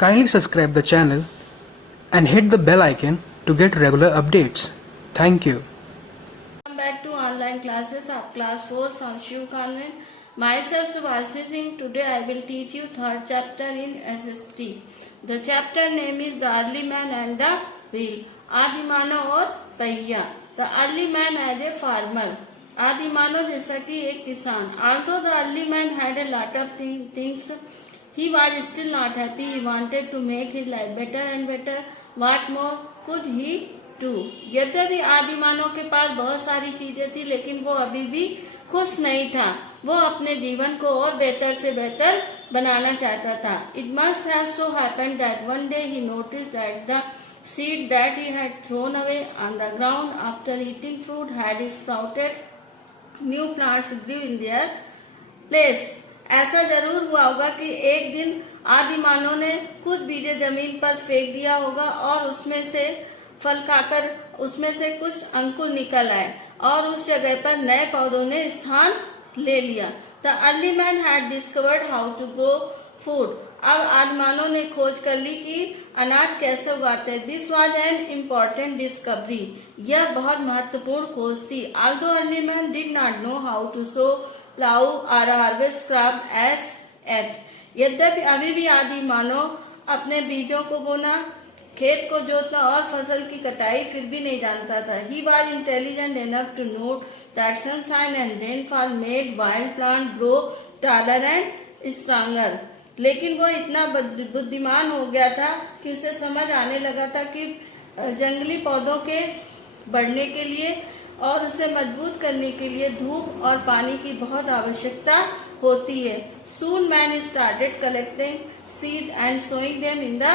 Kindly subscribe the channel and hit the bell icon to get regular updates. Thank you. Welcome back to online classes of class 4 from Shiv Convent. Myself Subhasini Singh. Today I will teach you third chapter in SST. The chapter name is The Early Man and the Wheel. आदिमानव और पहिया. The early man as a farmer. आदिमानव जैसा कि एक किसान. Although the early man had a lot of things, he was still not happy. He wanted to make his life better and better. What more could he do? यद्यपि आदिमानव के पास बहुत सारी चीजें थी, लेकिन वो अभी भी खुश नहीं था. वो अपने जीवन को और बेहतर से बेहतर बनाना चाहता था. It must have so happened that one day he noticed that the seed that he had thrown away on the ground after eating fruit had sprouted. New plants grew in their place. ऐसा जरूर हुआ होगा कि एक दिन आदिमानव ने कुछ बीजें जमीन पर फेंक दिया होगा और उसमें से फल खाकर उसमें से कुछ अंकुर निकल आए और उस जगह पर नए पौधों ने स्थान ले लिया. The early man had discovered how to grow food. अब आदिमानव ने खोज कर ली कि अनाज कैसे उगाते हैं. This was an important discovery. यह बहुत महत्वपूर्ण खोज थी. Although early man did not know how to sow plough और हार्वेस्ट क्रॉप एज एट. यद्यपि अभी भी आदि मानव अपने बीजों को बोना, खेत को जोतना और फसल की कटाई फिर भी नहीं जानता था. He was intelligent enough to note that sunshine and rainfall made wild plant grow taller and stronger. लेकिन वो इतना बुद्धिमान हो गया था कि उसे समझ आने लगा था कि जंगली पौधों के बढ़ने के लिए और उसे मजबूत करने के लिए धूप और पानी की बहुत आवश्यकता होती है. Soon man started collecting seed and sowing them in the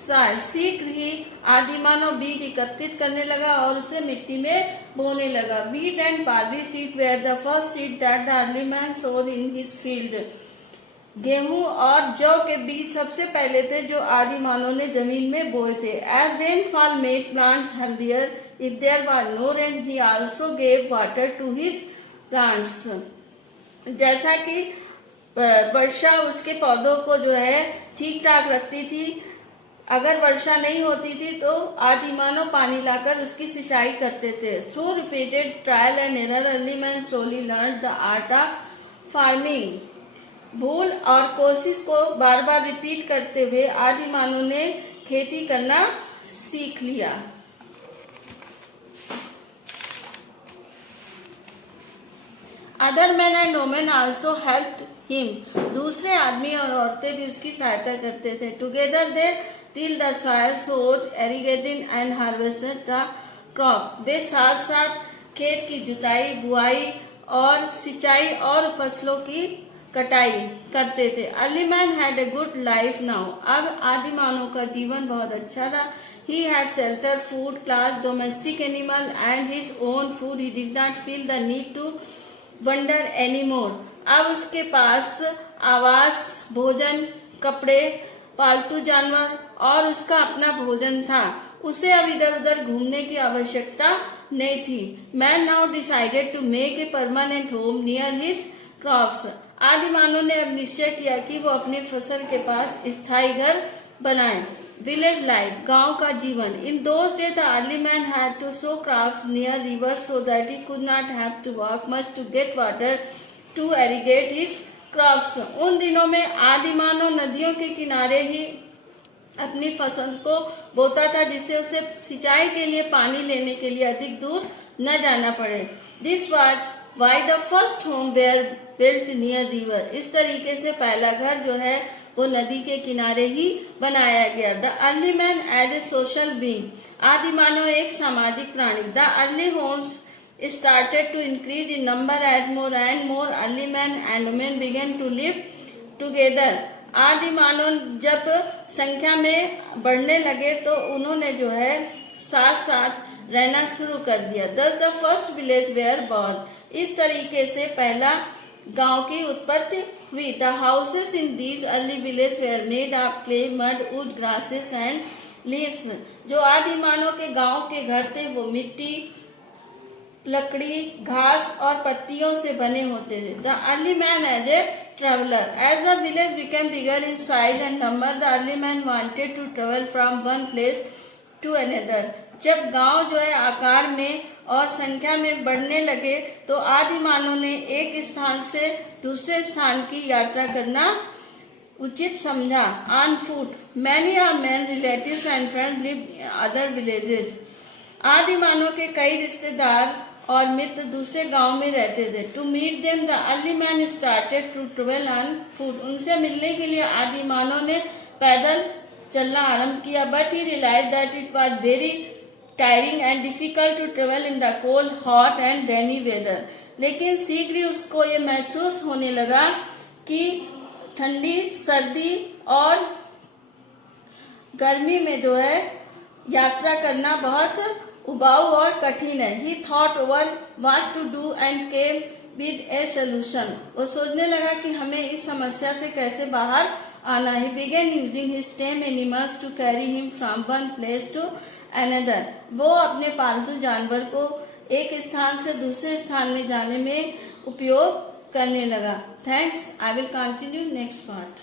soil. शीघ्र ही आदिमानव बीज एकत्रित करने लगा और उसे मिट्टी में बोने लगा. Wheat and barley seed were the first seed that the early man sowed in his field. गेहूं और जौ के बीज सबसे पहले थे जो आदिमानव ने जमीन में बोए थे. As rainfall made plants healthier, if there was no rain, he also gave water to his plants. जैसा कि वर्षा उसके पौधों को जो है ठीक ठाक रखती थी, अगर वर्षा नहीं होती थी तो आदिमानव पानी लाकर उसकी सिंचाई करते थे. Through repeated trial and error, early man slowly learned the art of farming. भूल और कोशिश को बार बार रिपीट करते हुए आदिमानव ने खेती करना सीख लिया. Other man and women also helped him. दूसरे आदमी और औरतें भी उसकी सहायता करते थे. Together they till the soil, सोड, irrigating and harvested the crop. वे साथ साथ खेत की जुताई, बुआई और सिंचाई और फसलों की कटाई करते थे. Early man had a good life now. अब आदि मानव का जीवन बहुत अच्छा था. He had shelter, food, clothes, domestic animal and his own food. He did not feel the need to wander any more. अब उसके पास आवास, भोजन, कपड़े, पालतू जानवर और उसका अपना भोजन था. उसे अब इधर उधर घूमने की आवश्यकता नहीं थी. Man now decided to make a permanent home near his crops. आदि मानव ने अब निश्चय किया कि वो अपनी फसल के पास स्थायी घर बनाए. विलेज लाइफ, गांव का जीवन. In those days the early man had to sow crops near river so that he could not have to walk much to get water to irrigate his crops. उन दिनों में आदि मानव नदियों के किनारे ही अपनी फसल को बोता था, जिससे उसे सिंचाई के लिए पानी लेने के लिए अधिक दूर न जाना पड़े. This was why the first home were built near river. इस तरीके से पहला घर जो है वो नदी के किनारे ही बनाया गया. The early man as a social being. आदि मानव एक सामाजिक प्राणी. The early homes started to increase in number as more and more early men and women began to live together. आदि मानव जब संख्या में बढ़ने लगे तो उन्होंने जो है साथ साथ रहना शुरू कर दिया. Thus the first village were born. इस तरीके से पहला गांव की उत्पत्ति हुई. The houses in these early villages were made of clay, mud, wood, grasses and leaves. जो आदि मानव के गांव के घर थे वो मिट्टी, लकड़ी, घास और पत्तियों से बने होते थे. The early man as a traveler. As the village became bigger in size and number, the early man wanted to travel from one place to another. जब गांव जो है आकार में और संख्या में बढ़ने लगे तो आदि मानव ने एक स्थान से दूसरे स्थान की यात्रा करना उचित समझा. On foot, many of men, relatives and friends lived in other villages. आदि मानव के कई रिश्तेदार और मित्र दूसरे गांव में रहते थे. To meet them the early man started to travel on foot. उनसे मिलने के लिए आदि मानव ने पैदल चलना आरंभ किया. But he realize that it was very tiring and difficult to travel in the cold, hot and rainy weather. लेकिन शीघ्र ही उसको ये महसूस होने लगा कि ठंडी, सर्दी और गर्मी में जो है यात्रा करना बहुत उबाऊ और कठिन है. He thought over what to do and came with a solution. वो सोचने लगा कि हमें इस समस्या से कैसे बाहर आना है. Began using his tame animals to carry him from one place to another. वो अपने पालतू जानवर को एक स्थान से दूसरे स्थान में जाने में उपयोग करने लगा. Thanks. I will continue next part.